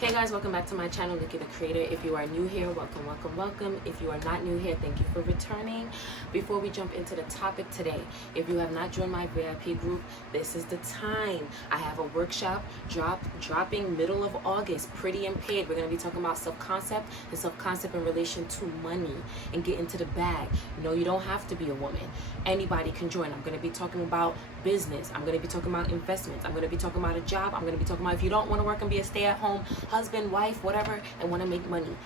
Hey guys, welcome back to my channel, Nikki the Creator. If you are new here, welcome, welcome, welcome. If you are not new here, thank you for returning. Before we jump into the topic today, if you have not joined my VIP group, this is the time. I have a workshop dropping middle of August, pretty and paid. We're going to be talking about self-concept and self-concept in relation to money and get into the bag. No, you don't have to be a woman. Anybody can join. I'm going to be talking about business. I'm going to be talking about investments. I'm going to be talking about a job. I'm going to be talking about if you don't want to work and be a stay-at-home husband, wife, whatever, and want to make money.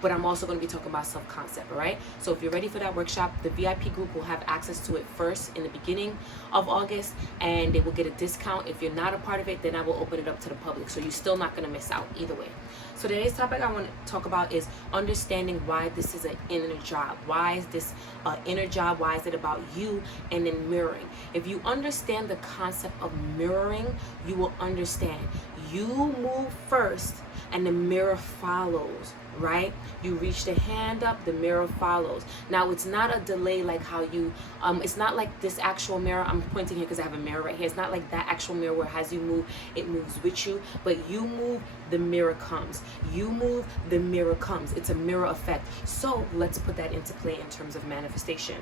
But I'm also going to be talking about self-concept, all right? So if you're ready for that workshop, the VIP group will have access to it first in the beginning of August, and they will get a discount. If you're not a part of it, then I will open it up to the public. So you're still not going to miss out either way. So today's topic I want to talk about is understanding why this is an inner job. Why is this an inner job? Why is it about you? And then mirroring. If you understand the concept of mirroring, you will understand you move first and the mirror follows, right? You reach the hand up, the mirror follows. Now it's not a delay like how you it's not like this actual mirror. I'm pointing here because I have a mirror right here. It's not like that actual mirror where as you move, it moves with you, but you move, the mirror comes. You move, the mirror comes. It's a mirror effect. So let's put that into play in terms of manifestation.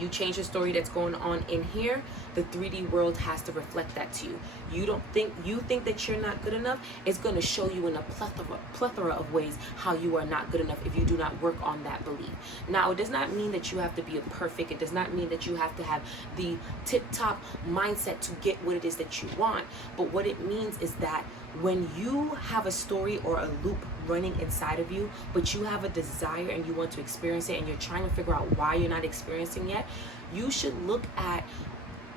You change the story that's going on in here, the 3D world has to reflect that to you. You think that you're not good enough, it's going to show you in a plethora of ways how you are not good enough if you do not work on that belief. Now, it does not mean that you have to be a perfect. It does not mean that you have to have the tip-top mindset to get what it is that you want. But what it means is that when you have a story or a loop running inside of you, but you have a desire and you want to experience it and you're trying to figure out why you're not experiencing yet, you should look at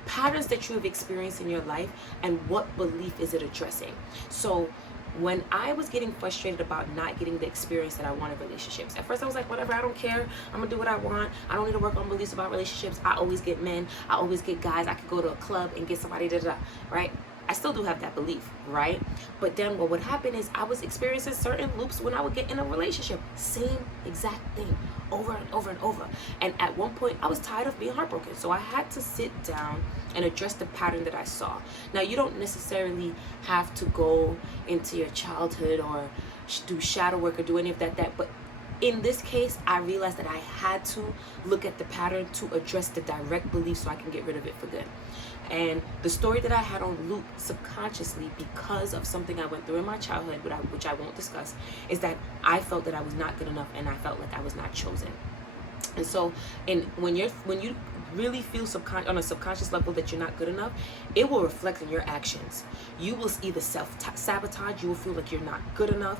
patterns that you have experienced in your life and what belief is it addressing. So when I was getting frustrated about not getting the experience that I want in relationships, at first I was like, whatever, I don't care. I'm gonna do what I want. I don't need to work on beliefs about relationships. I always get men. I always get guys. I could go to a club and get somebody, right? I still do have that belief, right? But then what would happen is I was experiencing certain loops when I would get in a relationship. Same exact thing over and over and over. And at one point, I was tired of being heartbroken. So I had to sit down and address the pattern that I saw. Now, you don't necessarily have to go into your childhood or do shadow work or do any of that. But in this case, I realized that I had to look at the pattern to address the direct belief so I can get rid of it for good. And the story that I had on loop subconsciously because of something I went through in my childhood, which I won't discuss, is that I felt that I was not good enough and I felt like I was not chosen. And so, when you really feel on a subconscious level that you're not good enough, it will reflect in your actions. You will either self-sabotage, you will feel like you're not good enough,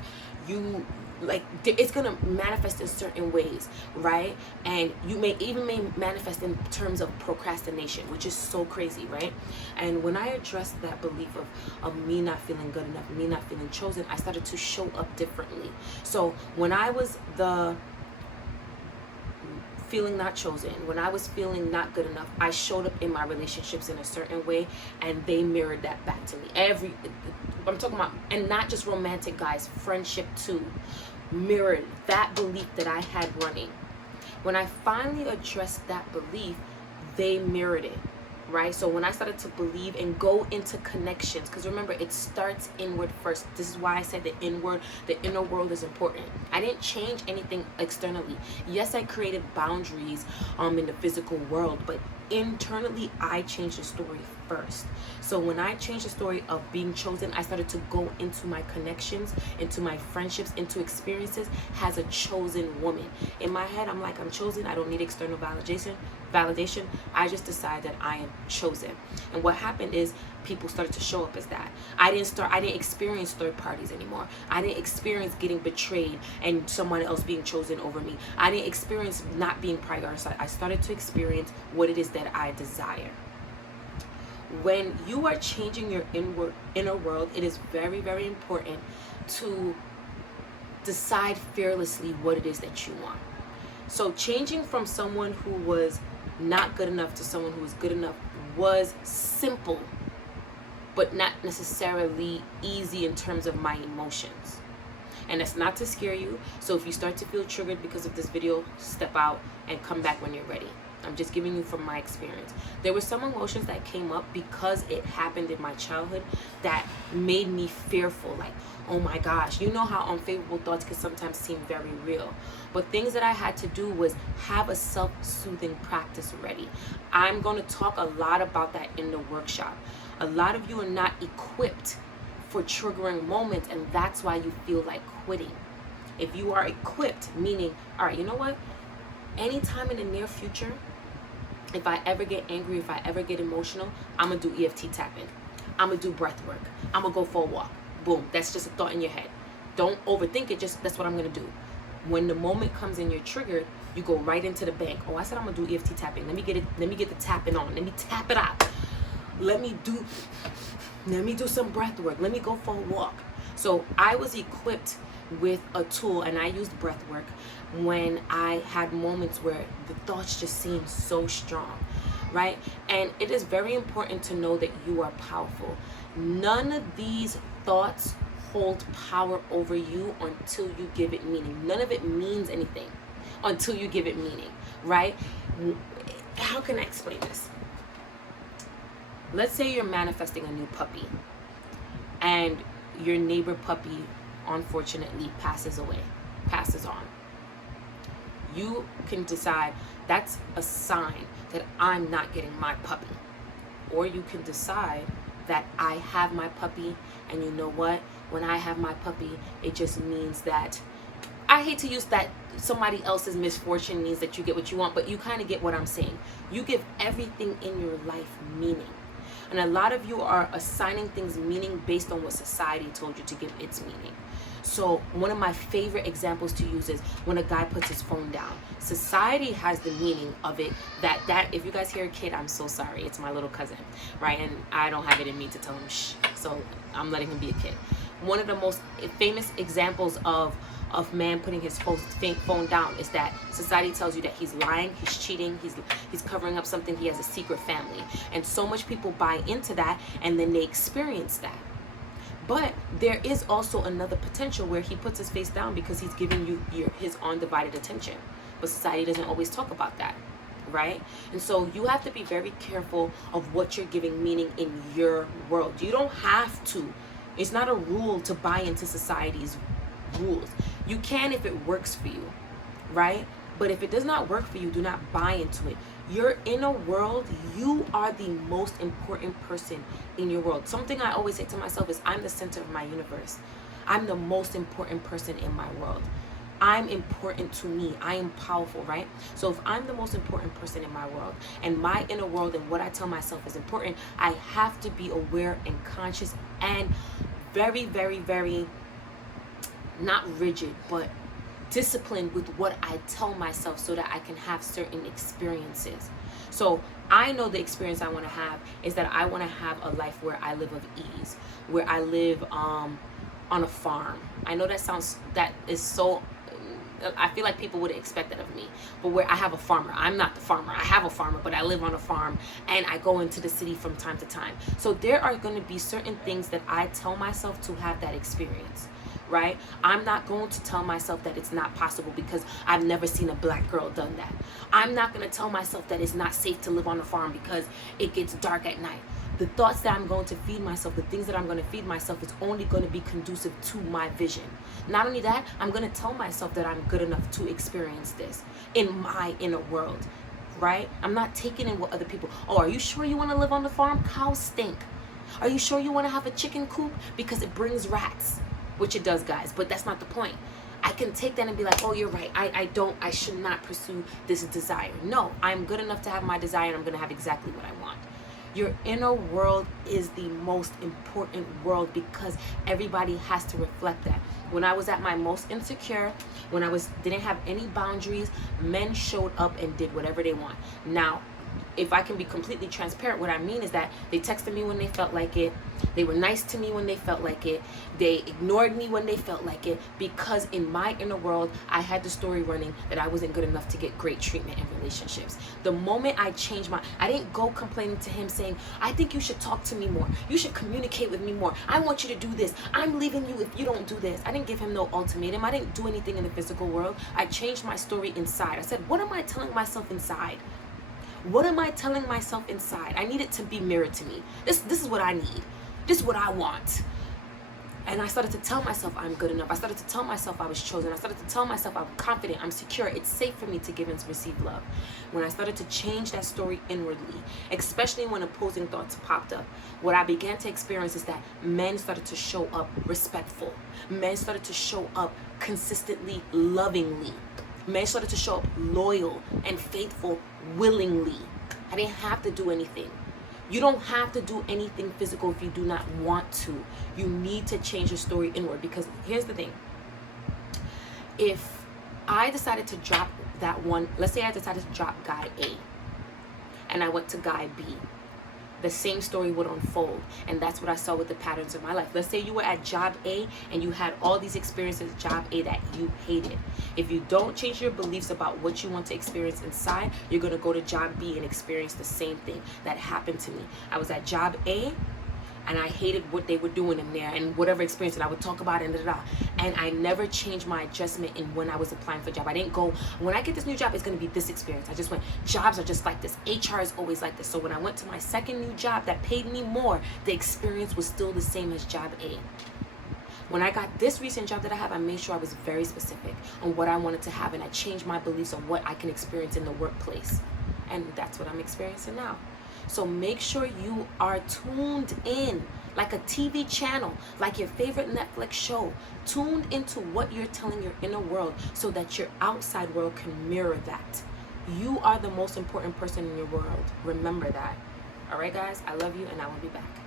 it's gonna manifest in certain ways, right? And you may manifest in terms of procrastination, which is so crazy, right? And when I addressed that belief of me not feeling good enough, me not feeling chosen, I started to show up differently. So when I was feeling not chosen, when I was feeling not good enough, I showed up in my relationships in a certain way, and they mirrored that back to me. I'm talking about, and not just romantic, guys, friendship too, mirrored that belief that I had running. When I finally addressed that belief, they mirrored it, right? So when I started to believe and go into connections, because remember, it starts inward first. This is why I said the inner world is important. I didn't change anything externally. Yes, I created boundaries in the physical world, but internally I changed the story first. So when I changed the story of being chosen, I started to go into my connections, into my friendships, into experiences as a chosen woman. In my head, I'm like, I'm chosen. I don't need external validation. I just decide that I am chosen. And what happened is people started to show up as that. I didn't experience third parties anymore. I didn't experience getting betrayed and someone else being chosen over me. I didn't experience not being prioritized. I started to experience what it is that I desire. When you are changing your inner world, it is very, very important to decide fearlessly what it is that you want. So changing from someone who was not good enough to someone who was good enough was simple, but not necessarily easy in terms of my emotions. And that's not to scare you. So if you start to feel triggered because of this video, step out and come back when you're ready. I'm just giving you from my experience. There were some emotions that came up because it happened in my childhood that made me fearful. Like, oh my gosh, you know how unfavorable thoughts can sometimes seem very real. But things that I had to do was have a self-soothing practice ready. I'm going to talk a lot about that in the workshop. A lot of you are not equipped for triggering moments, and that's why you feel like quitting. If you are equipped, meaning, all right, you know what? Anytime in the near future, if I ever get angry, if I ever get emotional, I'm going to do EFT tapping. I'm going to do breath work. I'm going to go for a walk. Boom. That's just a thought in your head. Don't overthink it. Just that's what I'm going to do. When the moment comes and you're triggered, you go right into the bank. Oh, I said I'm going to do EFT tapping. Let me get the tapping on. Let me tap it out. Let me do some breath work. Let me go for a walk. So I was equipped with a tool, and I used breath work when I had moments where the thoughts just seemed so strong, right? And it is very important to know that you are powerful. None of these thoughts hold power over you until you give it meaning. None of it means anything until you give it meaning, right? How can I explain this? Let's say you're manifesting a new puppy and your neighbor puppy unfortunately passes on. You can decide that's a sign that I'm not getting my puppy. Or you can decide that I have my puppy, and you know what? When I have my puppy, it just means that, I hate to use that, somebody else's misfortune means that you get what you want, but you kind of get what I'm saying. You give everything in your life meaning. And a lot of you are assigning things meaning based on what society told you to give its meaning. So one of my favorite examples to use is when a guy puts his phone down. Society has the meaning of it that if you guys hear a kid, I'm so sorry. It's my little cousin, right? And I don't have it in me to tell him shh. So I'm letting him be a kid. One of the most famous examples of man putting his phone down is that society tells you that he's lying, he's cheating, he's covering up something, he has a secret family. And so much people buy into that, and then they experience that. But there is also another potential where he puts his face down because he's giving you his undivided attention. But society doesn't always talk about that, right? And so you have to be very careful of what you're giving meaning in your world. You don't have to. It's not a rule to buy into society's rules. You can if it works for you, right? But if it does not work for you, do not buy into it. Your inner world, you are the most important person in your world. Something I always say to myself is, I'm the center of my universe. I'm the most important person in my world. I'm important to me. I am powerful, right? So if I'm the most important person in my world, and my inner world and what I tell myself is important, I have to be aware and conscious and very, very, very, not rigid, but disciplined with what I tell myself so that I can have certain experiences. So I know the experience I want to have is that I want to have a life where I live of ease, where I live on a farm. I know that is so, I feel like people would expect that of me, but where I have a farmer. I'm not the farmer. I have a farmer, but I live on a farm, and I go into the city from time to time. So there are going to be certain things that I tell myself to have that experience, right? I'm not going to tell myself that it's not possible because I've never seen a black girl done that. I'm not going to tell myself that it's not safe to live on a farm because it gets dark at night. The thoughts that I'm going to feed myself, the things that I'm going to feed myself, is only going to be conducive to my vision. Not only that, I'm going to tell myself that I'm good enough to experience this in my inner world, right? I'm not taking in what other people, oh, are you sure you want to live on the farm? Cows stink. Are you sure you want to have a chicken coop? Because it brings rats. Which it does, guys, but that's not the point. I can take that and be like, oh, you're right. I should not pursue this desire. No, I'm good enough to have my desire, and I'm going to have exactly what I want. Your inner world is the most important world because everybody has to reflect that. When I was at my most insecure, when I didn't have any boundaries, men showed up and did whatever they want. Now, if I can be completely transparent, what I mean is that they texted me when they felt like it. They were nice to me when they felt like it. They ignored me when they felt like it, because in my inner world, I had the story running that I wasn't good enough to get great treatment in relationships. The moment I changed I didn't go complaining to him saying, I think you should talk to me more. You should communicate with me more. I want you to do this. I'm leaving you if you don't do this. I didn't give him no ultimatum. I didn't do anything in the physical world. I changed my story inside. I said, what am I telling myself inside? What am I telling myself inside? I need it to be mirrored to me. This is what I need. This is what I want. And I started to tell myself I'm good enough. I started to tell myself I was chosen. I started to tell myself I'm confident, I'm secure. It's safe for me to give and to receive love. When I started to change that story inwardly, especially when opposing thoughts popped up, what I began to experience is that men started to show up respectful. Men started to show up consistently lovingly. Men started to show up loyal and faithful willingly. I didn't have to do anything. You don't have to do anything physical if you do not want to. You need to change your story inward, because here's the thing. If I decided to drop that one, let's say I decided to drop guy A and I went to guy B, the same story would unfold. And that's what I saw with the patterns of my life. Let's say you were at job A and you had all these experiences at job A that you hated. If you don't change your beliefs about what you want to experience inside, you're going to go to job B and experience the same thing that happened to me. I was at job A and I hated what they were doing in there and whatever experience that I would talk about and and I never changed my adjustment in when I was applying for a job. I didn't go, when I get this new job, it's going to be this experience. I just went, jobs are just like this. HR is always like this. So when I went to my second new job that paid me more, the experience was still the same as job A. When I got this recent job that I have, I made sure I was very specific on what I wanted to have, and I changed my beliefs on what I can experience in the workplace. And that's what I'm experiencing now. So make sure you are tuned in, like a TV channel, like your favorite Netflix show, tuned into what you're telling your inner world so that your outside world can mirror that. You are the most important person in your world. Remember that. All right, guys, I love you, and I will be back.